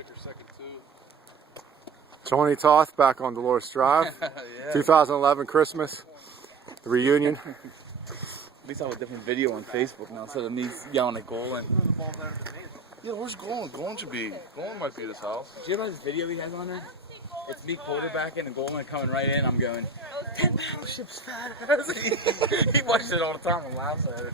pick her second too. Tony Toth back on Dolores Drive. Yeah. 2011 Christmas. The reunion. At least I have a different video on Facebook now instead of me yelling at Golan. Yeah, where's Golan? Golan should be. Golan might be at his house. Do you know this video he has on there? It's me quarterbacking and Golan coming right in. I'm going, 10 battleships, fat ass. He watches it all the time and laughs at it.